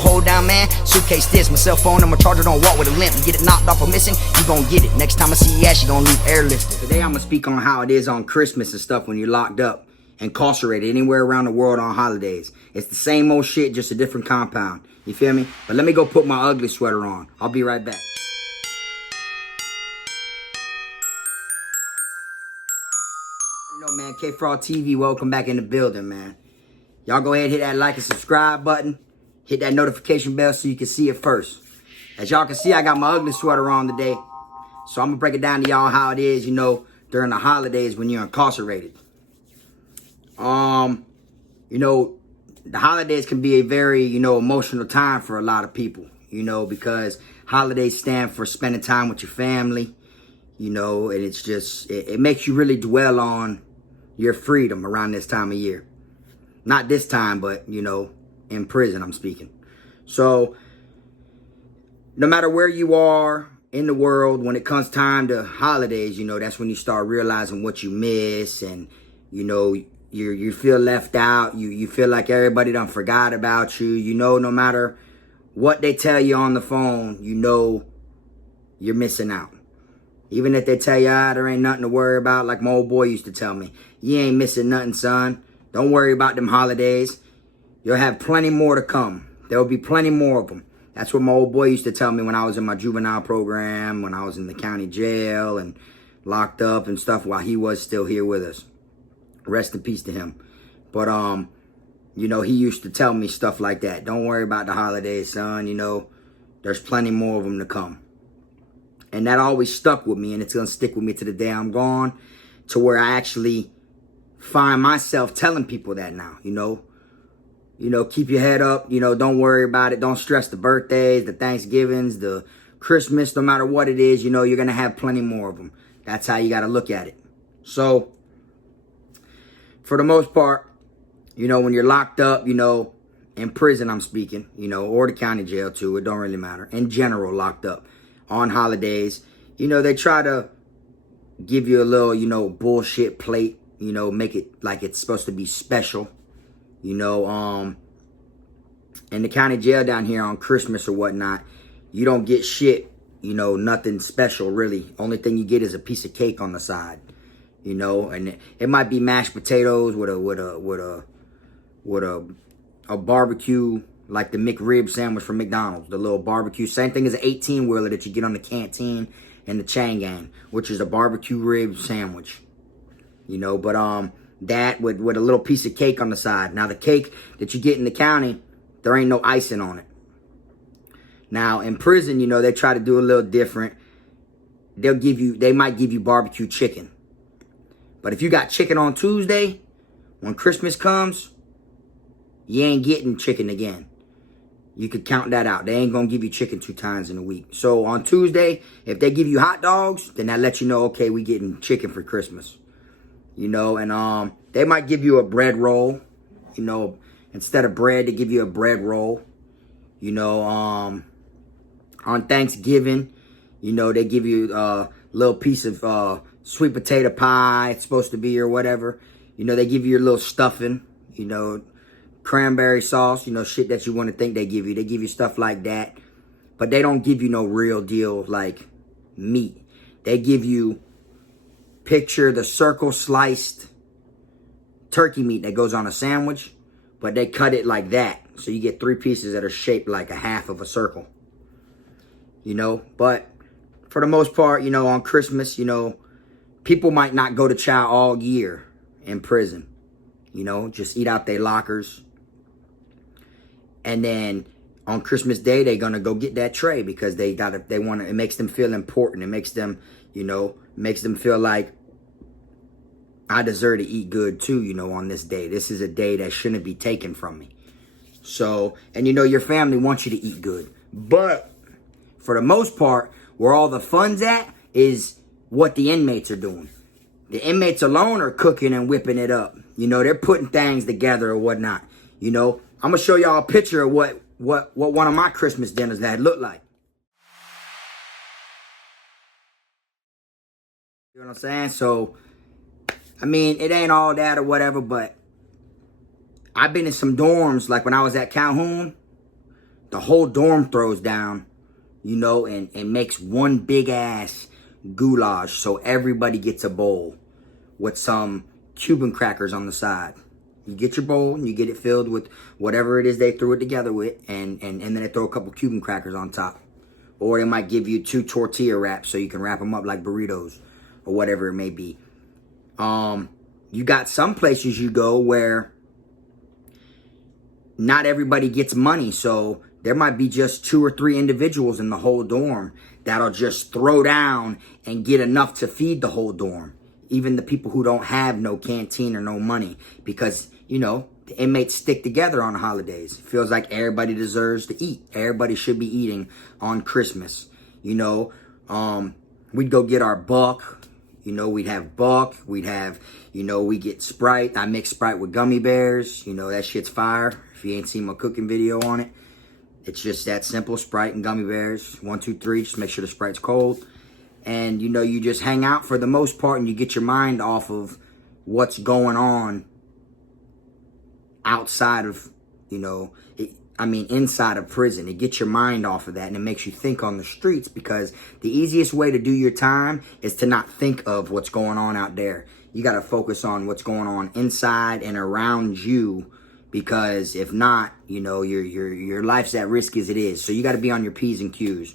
Hold down, man. Suitcase this, my cell phone and my charger don't walk with a limp. You get it knocked off or missing, you gon' get it. Next time I see your ass, you gon' leave airlifted. Today I'm gonna speak on how it is on Christmas and stuff when you're locked up, incarcerated anywhere around the world on holidays. It's the same old shit, just a different compound. You feel me? But let me go put my ugly sweater on. I'll be right back. You know, man, K-Fraud TV, welcome back in the building, man. Y'all go ahead and hit that like and subscribe button. Hit that notification bell so you can see it first. As y'all can see, I got my ugly sweater on today. So I'm going to break it down to y'all how it is, you know, during the holidays when you're incarcerated. You know, the holidays can be a very, you know, emotional time for a lot of people, you know, because holidays stand for spending time with your family, you know, and it's just, it makes you really dwell on your freedom around this time of year. Not this time, but, you know, in prison, I'm speaking. So, no matter where you are in the world, when it comes time to holidays, you know, that's when you start realizing what you miss, and, you know, you feel left out. You feel like everybody done forgot about you. You know, no matter what they tell you on the phone, you know you're missing out. Even if they tell you, there ain't nothing to worry about, like my old boy used to tell me, you ain't missing nothing, son. Don't worry about them holidays. You'll have plenty more to come. There will be plenty more of them. That's what my old boy used to tell me when I was in my juvenile program, when I was in the county jail and locked up and stuff while he was still here with us. Rest in peace to him. But, you know, he used to tell me stuff like that. Don't worry about the holidays, son. You know, there's plenty more of them to come. And that always stuck with me, and it's going to stick with me to the day I'm gone, to where I actually find myself telling people that now, you know. You know, keep your head up. You know, don't worry about it. Don't stress the birthdays, the Thanksgivings, the Christmas, no matter what it is. You know, you're going to have plenty more of them. That's how you got to look at it. So, for the most part, you know, when you're locked up, you know, in prison, I'm speaking, you know, or the county jail too. It don't really matter. In general, locked up on holidays, you know, they try to give you a little, you know, bullshit plate, you know, make it like it's supposed to be special. You know, in the county jail down here on Christmas or whatnot, you don't get shit, you know, nothing special really. Only thing you get is a piece of cake on the side, you know, and it might be mashed potatoes with a barbecue, like the McRib sandwich from McDonald's, the little barbecue. Same thing as an 18-wheeler that you get on the canteen and the chain gang, which is a barbecue rib sandwich, you know, but, that with a little piece of cake on the side. Now, the cake that you get in the county, there ain't no icing on it. Now, in prison, you know, they try to do a little different. They might give you barbecue chicken. But if you got chicken on Tuesday, when Christmas comes, you ain't getting chicken again. You could count that out. They ain't going to give you chicken 2 times in a week. So, on Tuesday, if they give you hot dogs, then that lets you know, okay, we getting chicken for Christmas. You know, and they might give you a bread roll. You know, instead of bread, they give you a bread roll. You know, on Thanksgiving, you know, they give you a little piece of sweet potato pie, it's supposed to be, or whatever. You know, they give you your little stuffing, you know, cranberry sauce, you know, shit that you want to think they give you. They give you stuff like that. But they don't give you no real deal, like, meat. They give you, picture the circle sliced turkey meat that goes on a sandwich, but they cut it like that. So you get 3 pieces that are shaped like a half of a circle. You know, but for the most part, you know, on Christmas, you know, people might not go to chow all year in prison. You know, just eat out their lockers. And then on Christmas Day, they're going to go get that tray because they want to, it makes them feel important. It makes them, you know, makes them feel like I deserve to eat good too, you know, on this day. This is a day that shouldn't be taken from me. So, and you know, your family wants you to eat good. But for the most part, where all the fun's at is what the inmates are doing. The inmates alone are cooking and whipping it up. You know, they're putting things together or whatnot. You know, I'm going to show y'all a picture of what one of my Christmas dinners that looked like. You know what I'm saying? So, I mean, it ain't all that or whatever, but I've been in some dorms, like when I was at Calhoun. the whole dorm throws down, you know, and makes one big ass goulash. So everybody gets a bowl with some Cuban crackers on the side. You get your bowl and you get it filled with whatever it is they threw it together with, and then they throw a couple Cuban crackers on top. Or they might give you 2 tortilla wraps so you can wrap them up like burritos or whatever it may be. You got some places you go where not everybody gets money, so there might be just 2 or 3 individuals in the whole dorm that'll just throw down and get enough to feed the whole dorm. Even the people who don't have no canteen or no money, because, you know, the inmates stick together on the holidays. It feels like everybody deserves to eat. Everybody should be eating on Christmas. You know, we'd go get our buck. You know, we'd have buck. We'd have, you know, we get Sprite. I mix Sprite with gummy bears. You know, that shit's fire. If you ain't seen my cooking video on it, it's just that simple. Sprite and gummy bears. 1, 2, 3. Just make sure the Sprite's cold. And, you know, you just hang out for the most part and you get your mind off of what's going on outside of, you know, inside of prison. It gets your mind off of that and it makes you think on the streets, because the easiest way to do your time is to not think of what's going on out there. You got to focus on what's going on inside and around you, because if not, you know, your life's at risk as it is. So you got to be on your P's and Q's.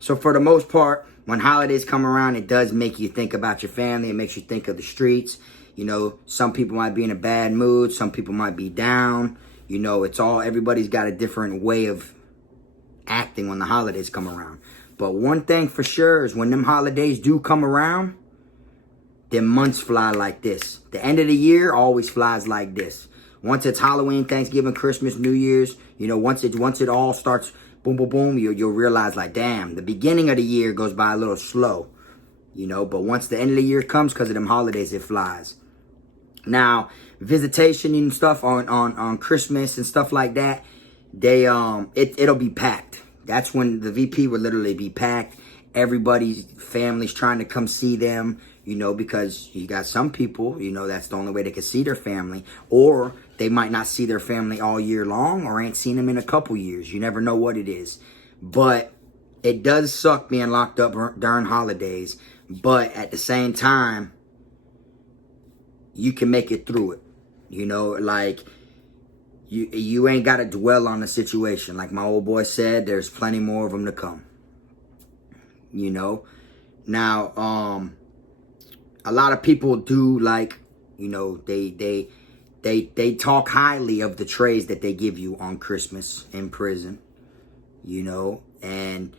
So for the most part, when holidays come around, it does make you think about your family. It makes you think of the streets. You know, some people might be in a bad mood. Some people might be down. You know, everybody's got a different way of acting when the holidays come around. But one thing for sure is when them holidays do come around, them months fly like this. The end of the year always flies like this. Once it's Halloween, Thanksgiving, Christmas, New Year's, you know, once it all starts, boom, boom, boom, you'll realize, like, damn, the beginning of the year goes by a little slow, you know, but once the end of the year comes, because of them holidays, it flies. Now, visitation and stuff on Christmas and stuff like that, it'll be packed. That's when the VP will literally be packed. Everybody's family's trying to come see them, you know, because you got some people, you know, that's the only way they can see their family, or they might not see their family all year long, or ain't seen them in a couple years. You never know what it is. But it does suck being locked up during holidays. But at the same time, you can make it through it. You know, like, you ain't got to dwell on the situation. Like my old boy said, there's plenty more of them to come. You know? Now, a lot of people do, like, you know, they talk highly of the trays that they give you on Christmas in prison, you know, and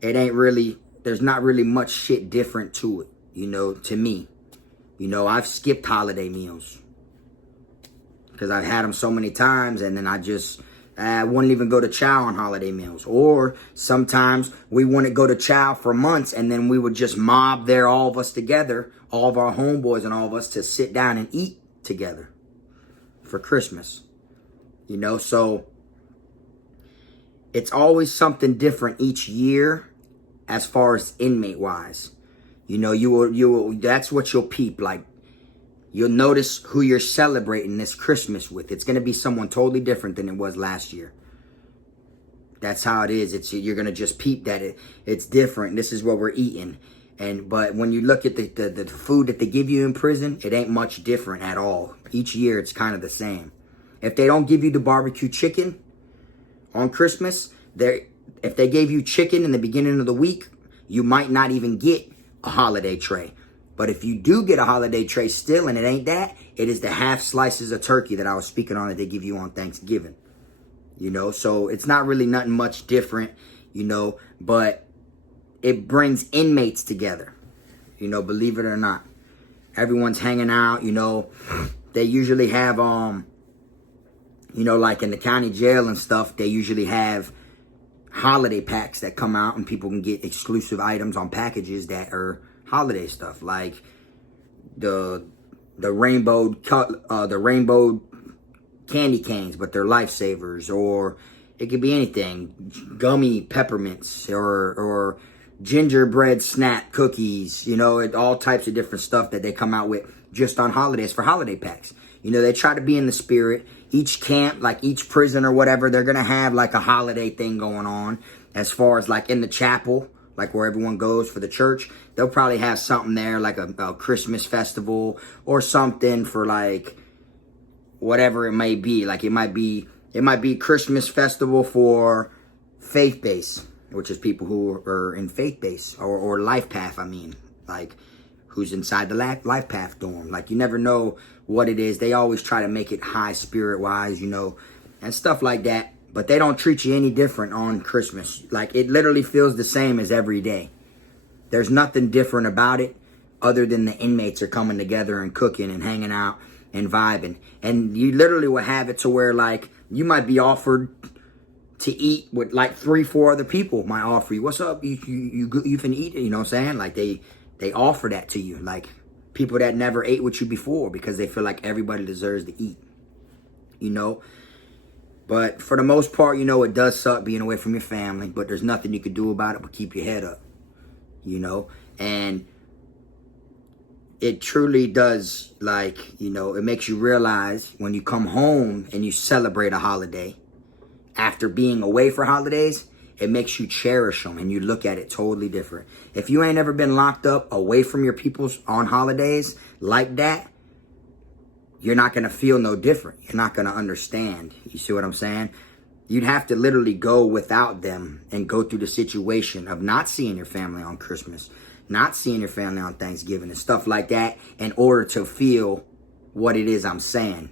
it ain't really, there's not really much shit different to it, you know, to me. You know, I've skipped holiday meals because I've had them so many times, and then I wouldn't even go to chow on holiday meals. Or sometimes we wouldn't go to chow for months, and then we would just mob there, all of us together, all of our homeboys and all of us, to sit down and eat together for Christmas. You know, so it's always something different each year as far as inmate wise. You know, you will, that's what you'll peep. Like, you'll notice who you're celebrating this Christmas with. It's going to be someone totally different than it was last year. That's how it is. You're going to just peep that it's different. This is what we're eating. But when you look at the food that they give you in prison, it ain't much different at all. Each year, it's kind of the same. If they don't give you the barbecue chicken on Christmas, if they gave you chicken in the beginning of the week, you might not even get a holiday tray. But if you do get a holiday tray still, and it ain't that, it is the half slices of turkey that I was speaking on that they give you on Thanksgiving. You know, so it's not really nothing much different, you know, but it brings inmates together, you know, believe it or not. Everyone's hanging out, you know. They usually have, you know, like in the county jail and stuff, they usually have holiday packs that come out, and people can get exclusive items on packages that are holiday stuff, like the rainbow candy canes, but they're lifesavers, or it could be anything, gummy peppermints, or gingerbread snap cookies, you know, all types of different stuff that they come out with just on holidays for holiday packs. You know, they try to be in the spirit. each camp, like each prison or whatever, they're going to have like a holiday thing going on as far as like in the chapel, like where everyone goes for the church. They'll probably have something there like a Christmas festival or something for like whatever it may be. Like it might be Christmas festival for faith base, which is people who are in faith base or life path. I mean, like who's inside the life path dorm. Like you never know what it is. They always try to make it high spirit wise, you know, and stuff like that. But they don't treat you any different on Christmas. Like it literally feels the same as every day. There's nothing different about it other than the inmates are coming together and cooking and hanging out and vibing. And you literally will have it to where like you might be offered to eat with like 3-4 other people might offer you. What's up? You can eat it, you know what I'm saying? Like they offer that to you. Like people that never ate with you before because they feel like everybody deserves to eat. You know? But for the most part, you know, it does suck being away from your family, but there's nothing you can do about it but keep your head up. You know? And it truly does, like, you know, it makes you realize when you come home and you celebrate a holiday, after being away for holidays, it makes you cherish them and you look at it totally different. If you ain't ever been locked up away from your peoples on holidays like that, you're not going to feel no different. You're not going to understand. You see what I'm saying? You'd have to literally go without them and go through the situation of not seeing your family on Christmas, not seeing your family on Thanksgiving and stuff like that in order to feel what it is I'm saying.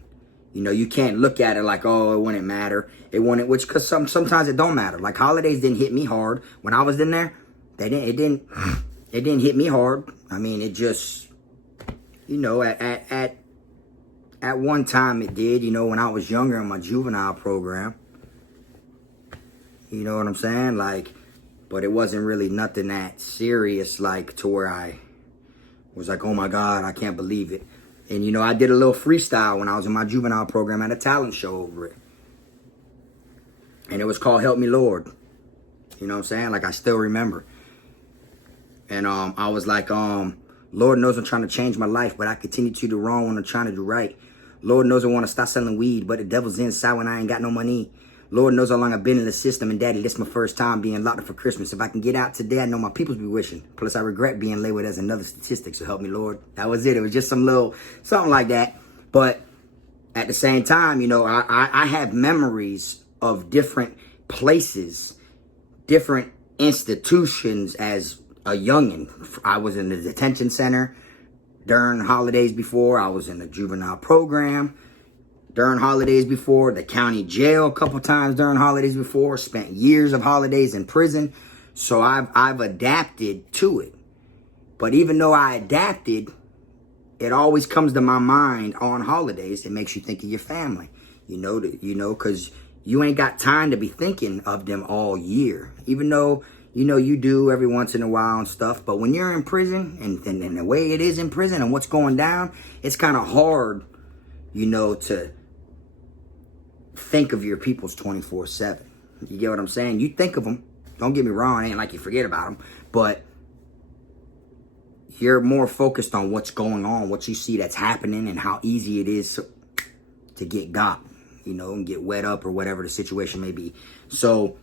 You know, you can't look at it like, oh, it wouldn't matter. It wouldn't, which, because sometimes it don't matter. Like, holidays didn't hit me hard. When I was in there, it didn't hit me hard. I mean, it just, you know, at one time it did, you know, when I was younger in my juvenile program. You know what I'm saying? Like, but it wasn't really nothing that serious, like, to where I was like, oh my God, I can't believe it. And, you know, I did a little freestyle when I was in my juvenile program at a talent show over it. And it was called Help Me Lord. You know what I'm saying? Like, I still remember. And I was like, Lord knows I'm trying to change my life, but I continue to do the wrong when I'm trying to do right. Lord knows I want to stop selling weed, but the devil's inside when I ain't got no money. Lord knows how long I've been in the system, and Daddy, this is my first time being locked up for Christmas. If I can get out today, I know my peoples be wishing. Plus, I regret being labeled as another statistic, so help me, Lord. That was it. It was just something like that. But at the same time, you know, I have memories of different places, different institutions as a youngin'. I was in the detention center during holidays before. I was in the juvenile program during holidays before, the county jail a couple times during holidays before, spent years of holidays in prison. So I've adapted to it. But even though I adapted, it always comes to my mind on holidays. It makes you think of your family, you know, because you ain't got time to be thinking of them all year, even though, you know, you do every once in a while and stuff. But when you're in prison and the way it is in prison and what's going down, it's kind of hard, you know, to think of your peoples 24/7. You get what I'm saying? You think of them. Don't get me wrong. It ain't like you forget about them. But you're more focused on what's going on, what you see that's happening, and how easy it is to get got, you know, and get wet up or whatever the situation may be. So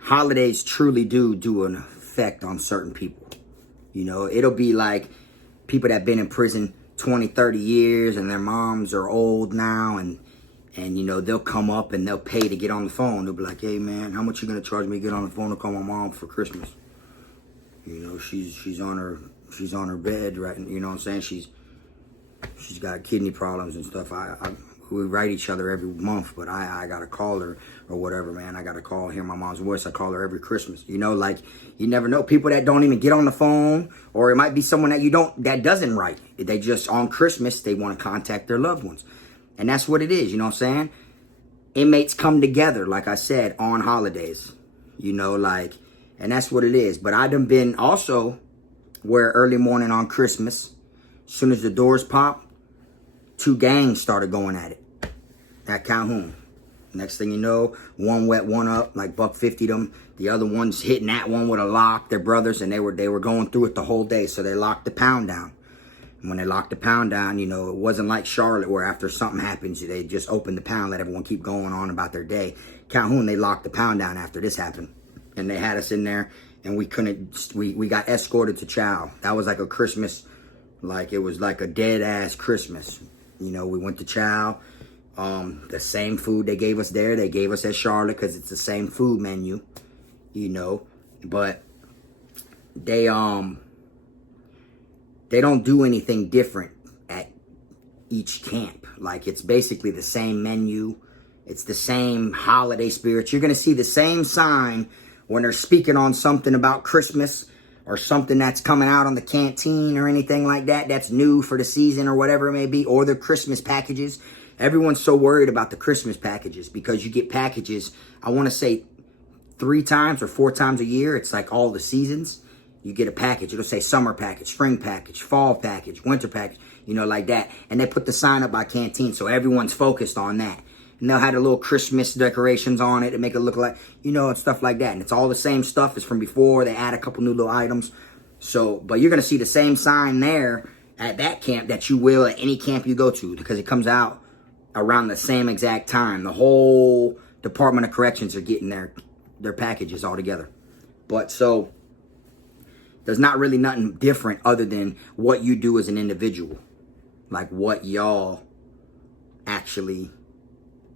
holidays truly do an effect on certain people. You know, it'll be like people that been in prison 20, 30 years and their moms are old now, and you know, they'll come up and they'll pay to get on the phone. They'll be like, hey man, how much you gonna charge me to get on the phone to call my mom for Christmas? You know, she's on her bed, right? You know what I'm saying? She's got kidney problems and stuff. We write each other every month, but I gotta call her or whatever, man. I gotta call, hear my mom's voice. I call her every Christmas. You know, like, you never know. People that don't even get on the phone, or it might be someone that doesn't write. They just, on Christmas, they want to contact their loved ones. And that's what it is, you know what I'm saying? Inmates come together, like I said, on holidays. You know, like, and that's what it is. But I done been also where early morning on Christmas, as soon as the doors pop, 2 gangs started going at it at Calhoun. Next thing you know, one wet one up, like $150 them. The other one's hitting that one with a lock. They're brothers, and they were going through it the whole day. So they locked the pound down. When they locked the pound down, you know, it wasn't like Charlotte where after something happens, they just open the pound, let everyone keep going on about their day. Calhoun, they locked the pound down after this happened. And they had us in there, and we got escorted to chow. That was like a Christmas, like it was like a dead-ass Christmas. You know, we went to chow. The same food they gave us there, they gave us at Charlotte because it's the same food menu, you know. But they don't do anything different at each camp. Like, it's basically the same menu. It's the same holiday spirits. You're going to see the same sign when they're speaking on something about Christmas or something that's coming out on the canteen or anything like that that's new for the season or whatever it may be, or the Christmas packages. Everyone's so worried about the Christmas packages because you get packages, I want to say 3 times or 4 times a year. It's like all the seasons. You get a package. It'll say summer package, spring package, fall package, winter package, you know, like that. And they put the sign up by canteen, so everyone's focused on that. And they'll have the little Christmas decorations on it to make it look like, you know, and stuff like that. And it's all the same stuff as from before. They add a couple new little items. So, but you're going to see the same sign there at that camp that you will at any camp you go to, because it comes out around the same exact time. The whole Department of Corrections are getting their packages all together. But so there's not really nothing different other than what you do as an individual. Like what y'all actually,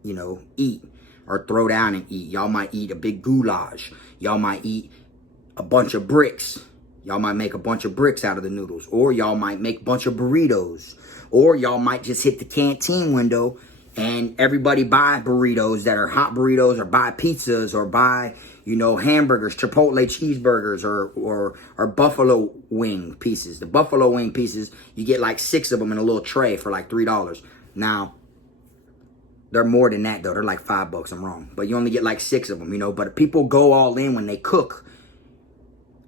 you know, eat or throw down and eat. Y'all might eat a big goulash. Y'all might eat a bunch of bricks. Y'all might make a bunch of bricks out of the noodles. Or y'all might make a bunch of burritos. Or y'all might just hit the canteen window and everybody buy burritos that are hot burritos, or buy pizzas, or buy, you know, hamburgers, Chipotle cheeseburgers, or buffalo wing pieces. The buffalo wing pieces, you get like 6 of them in a little tray for like $3. Now, they're more than that though. They're like $5. I'm wrong. But you only get like 6 of them, you know. But people go all in when they cook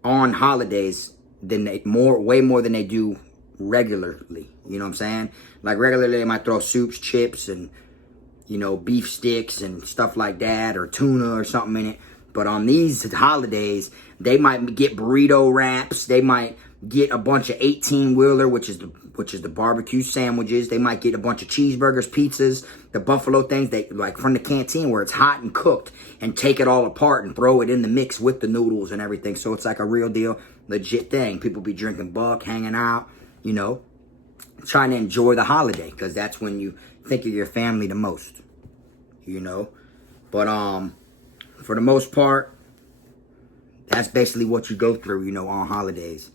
on holidays than way more than they do regularly. You know what I'm saying? Like regularly they might throw soups, chips, and, you know, beef sticks and stuff like that, or tuna or something in it. But on these holidays, they might get burrito wraps. They might get a bunch of 18-wheeler, which is the barbecue sandwiches. They might get a bunch of cheeseburgers, pizzas, the buffalo things, they like from the canteen where it's hot and cooked, and take it all apart and throw it in the mix with the noodles and everything. So it's like a real deal, legit thing. People be drinking buck, hanging out, you know, trying to enjoy the holiday, because that's when you think of your family the most, you know. But for the most part, that's basically what you go through, you know, on holidays.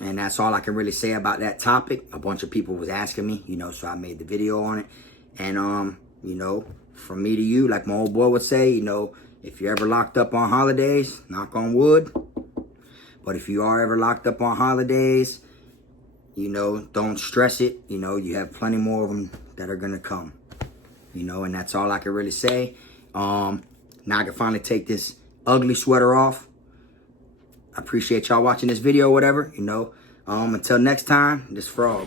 And that's all I can really say about that topic. A bunch of people was asking me, you know, so I made the video on it. And, you know, from me to you, like my old boy would say, you know, if you're ever locked up on holidays, knock on wood. But if you are ever locked up on holidays, you know, don't stress it. You know, you have plenty more of them that are going to come. You know, and that's all I can really say. Now I can finally take this ugly sweater off. I appreciate y'all watching this video or whatever, you know. Until next time, this Frog.